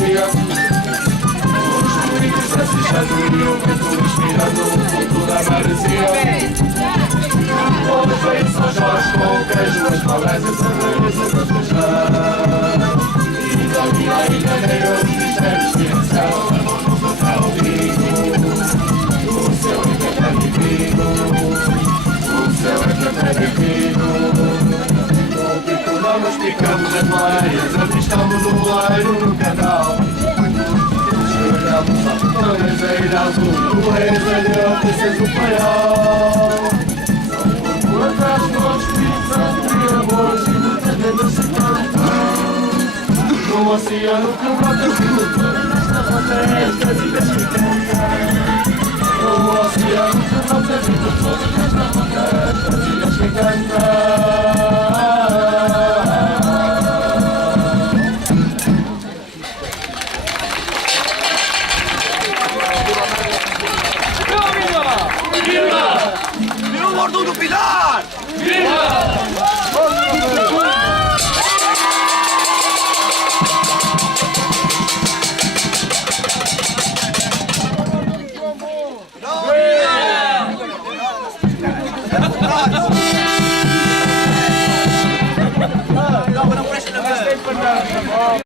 maresia. Os ruídos assustando e o vento inspirando o fundo da maresia. Todos veem São Jorge com o queijo, as falésias, a beleza das pescas. E dali à ilha negra os mistérios que em céu levam no papel vivo. O céu é café divino, o céu é café divino. Com o pico não nos picamos as mareias, avistamos o voleiro no canal. Chegamos à tornezeira azul, pureza de ofereces o paiol. Por atrás nós pisamos de amores e muitas lendas se cantam. No oceano que brota tudo, nesta rota estas ilhas que cantam. No oceano que brota tudo, nesta rota estas ilhas que cantam. Viva o Gordo do Pilar! Viva!